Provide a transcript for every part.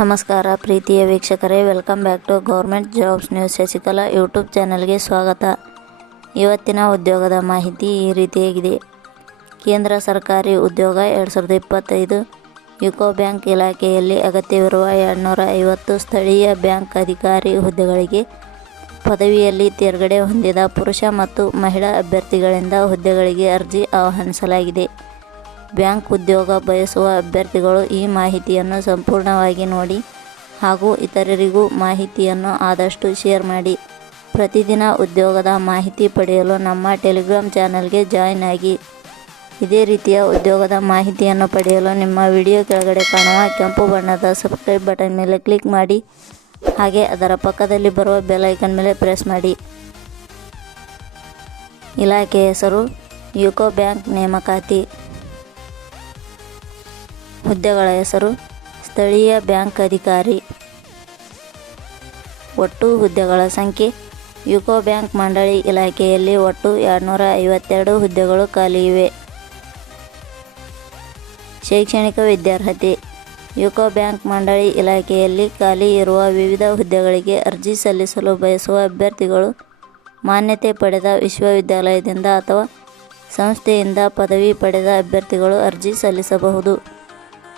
ನಮಸ್ಕಾರ ಪ್ರೀತಿಯ ವೀಕ್ಷಕರೇ welcome back to government jobs news Shashikala YouTube ಚಾನಲ್ಗೆ ಸ್ವಾಗತ. ಇವತ್ತಿನ ಉದ್ಯೋಗದ ಮಾಹಿತಿ ಈ ರೀತಿಯಾಗಿದೆ ಕೇಂದ್ರ ಸರ್ಕಾರಿ ಉದ್ಯೋಗ ಎರಡು ಸಾವಿರದ ಇಪ್ಪತ್ತೈದು, ಯುಕೋ ಬ್ಯಾಂಕ್ ಇಲಾಖೆಯಲ್ಲಿ ಅಗತ್ಯವಿರುವ ಎರಡುನೂರ ಐವತ್ತು ಸ್ಥಳೀಯ ಬ್ಯಾಂಕ್ ಅಧಿಕಾರಿ ಹುದ್ದೆಗಳಿಗೆ ಪದವಿಯಲ್ಲಿ ತೇರ್ಗಡೆ ಹೊಂದಿದ ಪುರುಷ ಮತ್ತು ಮಹಿಳಾ ಅಭ್ಯರ್ಥಿಗಳಿಂದ ಹುದ್ದೆಗಳಿಗೆ ಅರ್ಜಿ ಆಹ್ವಾನಿಸಲಾಗಿದೆ. ಬ್ಯಾಂಕ್ ಉದ್ಯೋಗ ಬಯಸುವ ಅಭ್ಯರ್ಥಿಗಳು ಈ ಮಾಹಿತಿಯನ್ನು ಸಂಪೂರ್ಣವಾಗಿ ನೋಡಿ ಹಾಗೂ ಇತರರಿಗೂ ಮಾಹಿತಿಯನ್ನು ಆದಷ್ಟು ಶೇರ್ ಮಾಡಿ. ಪ್ರತಿದಿನ ಉದ್ಯೋಗದ ಮಾಹಿತಿ ಪಡೆಯಲು ನಮ್ಮ ಟೆಲಿಗ್ರಾಮ್ ಚಾನಲ್ಗೆ ಜಾಯಿನ್ ಆಗಿ. ಇದೇ ರೀತಿಯ ಉದ್ಯೋಗದ ಮಾಹಿತಿಯನ್ನು ಪಡೆಯಲು ನಿಮ್ಮ ವಿಡಿಯೋ ಕೆಳಗಡೆ ಕಾಣುವ ಕೆಂಪು ಬಣ್ಣದ ಸಬ್ಸ್ಕ್ರೈಬ್ ಬಟನ್ ಮೇಲೆ ಕ್ಲಿಕ್ ಮಾಡಿ. ಹಾಗೆ ಅದರ ಪಕ್ಕದಲ್ಲಿ ಬರುವ ಬೆಲೈಕನ್ ಮೇಲೆ ಪ್ರೆಸ್ ಮಾಡಿ. ಇಲಾಖೆ ಹೆಸರು ಯುಕೋ ಬ್ಯಾಂಕ್ ನೇಮಕಾತಿ. ಹುದ್ದೆಗಳ ಹೆಸರು ಸ್ಥಳೀಯ ಬ್ಯಾಂಕ್ ಅಧಿಕಾರಿ. ಒಟ್ಟು ಹುದ್ದೆಗಳ ಸಂಖ್ಯೆ ಯುಕೋ ಬ್ಯಾಂಕ್ ಮಂಡಳಿ ಇಲಾಖೆಯಲ್ಲಿ ಒಟ್ಟು ಎರಡುನೂರ ಐವತ್ತೆರಡು ಹುದ್ದೆಗಳು ಖಾಲಿ ಇವೆ. ಶೈಕ್ಷಣಿಕ ವಿದ್ಯಾರ್ಹತೆ ಯುಕೋ ಬ್ಯಾಂಕ್ ಮಂಡಳಿ ಇಲಾಖೆಯಲ್ಲಿ ಖಾಲಿ ಇರುವ ವಿವಿಧ ಹುದ್ದೆಗಳಿಗೆ ಅರ್ಜಿ ಸಲ್ಲಿಸಲು ಬಯಸುವ ಅಭ್ಯರ್ಥಿಗಳು ಮಾನ್ಯತೆ ಪಡೆದ ವಿಶ್ವವಿದ್ಯಾಲಯದಿಂದ ಅಥವಾ ಸಂಸ್ಥೆಯಿಂದ ಪದವಿ ಪಡೆದ ಅಭ್ಯರ್ಥಿಗಳು ಅರ್ಜಿ ಸಲ್ಲಿಸಬಹುದು.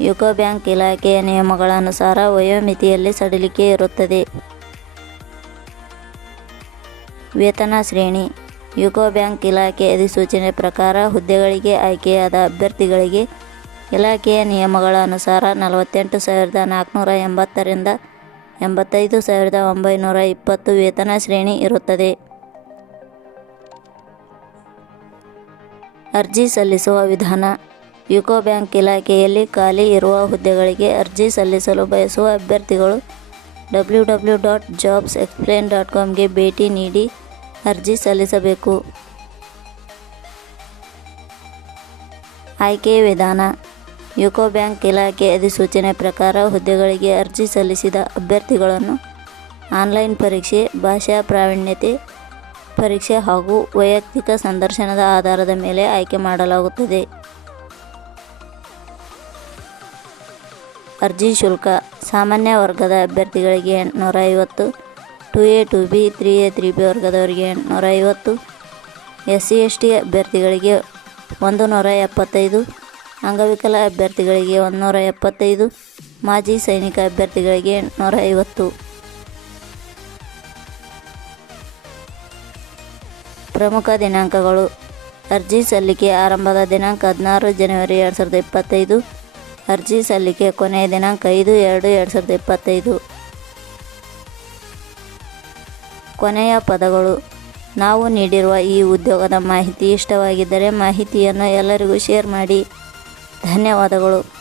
ಯುಕೋ ಬ್ಯಾಂಕ್ ಇಲಾಖೆಯ ನಿಯಮಗಳ ಅನುಸಾರ ವಯೋಮಿತಿಯಲ್ಲಿ ಸಡಿಲಿಕೆ ಇರುತ್ತದೆ. ವೇತನ ಶ್ರೇಣಿ. ಯುಕೋ ಬ್ಯಾಂಕ್ ಇಲಾಖೆ ಅಧಿಸೂಚನೆ ಪ್ರಕಾರ ಹುದ್ದೆಗಳಿಗೆ ಆಯ್ಕೆಯಾದ ಅಭ್ಯರ್ಥಿಗಳಿಗೆ ಇಲಾಖೆಯ ನಿಯಮಗಳ ಅನುಸಾರ ನಲವತ್ತೆಂಟು ಸಾವಿರದ ನಾಲ್ಕುನೂರ ಎಂಬತ್ತರಿಂದ ಎಂಬತ್ತೈದು ಸಾವಿರದ ಒಂಬೈನೂರ ಇಪ್ಪತ್ತು ವೇತನ ಶ್ರೇಣಿ ಇರುತ್ತದೆ. ಅರ್ಜಿ ಸಲ್ಲಿಸುವ ವಿಧಾನ. ಯುಕೋ ಬ್ಯಾಂಕ್ ಇಲಾಖೆಯಲ್ಲಿ ಖಾಲಿ ಇರುವ ಹುದ್ದೆಗಳಿಗೆ ಅರ್ಜಿ ಸಲ್ಲಿಸಲು ಬಯಸುವ ಅಭ್ಯರ್ಥಿಗಳು W W dot jobs explain dot ಕಾಮ್ಗೆ ಭೇಟಿ ನೀಡಿ ಅರ್ಜಿ ಸಲ್ಲಿಸಬೇಕು. ಆಯ್ಕೆ ವಿಧಾನ. ಯುಕೋ ಬ್ಯಾಂಕ್ ಇಲಾಖೆ ಅಧಿಸೂಚನೆ ಪ್ರಕಾರ ಹುದ್ದೆಗಳಿಗೆ ಅರ್ಜಿ ಸಲ್ಲಿಸಿದ ಅಭ್ಯರ್ಥಿಗಳನ್ನು ಆನ್ಲೈನ್ ಪರೀಕ್ಷೆ, ಭಾಷಾ ಪ್ರಾವೀಣ್ಯತೆ ಪರೀಕ್ಷೆ ಹಾಗೂ ವೈಯಕ್ತಿಕ ಸಂದರ್ಶನದ ಆಧಾರದ ಮೇಲೆ ಆಯ್ಕೆ ಮಾಡಲಾಗುತ್ತದೆ. ಅರ್ಜಿ ಶುಲ್ಕ. ಸಾಮಾನ್ಯ ವರ್ಗದ ಅಭ್ಯರ್ಥಿಗಳಿಗೆ ಎಂಟುನೂರ ಐವತ್ತು two A, two B, three A, three B ವರ್ಗದವರಿಗೆ ಎಂಟುನೂರ ಐವತ್ತು ಎಸ್ ಸಿ, ಎಸ್ ಟಿ ಅಭ್ಯರ್ಥಿಗಳಿಗೆ ಒಂದು ನೂರ ಎಪ್ಪತ್ತೈದು ಅಂಗವಿಕಲ ಅಭ್ಯರ್ಥಿಗಳಿಗೆ ಒಂದು ನೂರ ಎಪ್ಪತ್ತೈದು ಮಾಜಿ ಸೈನಿಕ ಅಭ್ಯರ್ಥಿಗಳಿಗೆ ಎಂಟುನೂರ ಐವತ್ತು ಪ್ರಮುಖ ದಿನಾಂಕಗಳು. ಅರ್ಜಿ ಸಲ್ಲಿಕೆ ಆರಂಭದ ದಿನಾಂಕ ಹದಿನಾರು ಜನವರಿ ಎರಡು ಸಾವಿರದ ಇಪ್ಪತ್ತೈದು. ಅರ್ಜಿ ಸಲ್ಲಿಕೆ ಕೊನೆಯ ದಿನಾಂಕ ಐದು ಎರಡು ಎರಡು ಸಾವಿರದ ಇಪ್ಪತ್ತೈದು. ಕೊನೆಯ ಪದಗಳು. ನಾವು ನೀಡಿರುವ ಈ ಉದ್ಯೋಗದ ಮಾಹಿತಿ ಇಷ್ಟವಾಗಿದ್ದರೆ ಮಾಹಿತಿಯನ್ನು ಎಲ್ಲರಿಗೂ ಶೇರ್ ಮಾಡಿ. ಧನ್ಯವಾದಗಳು.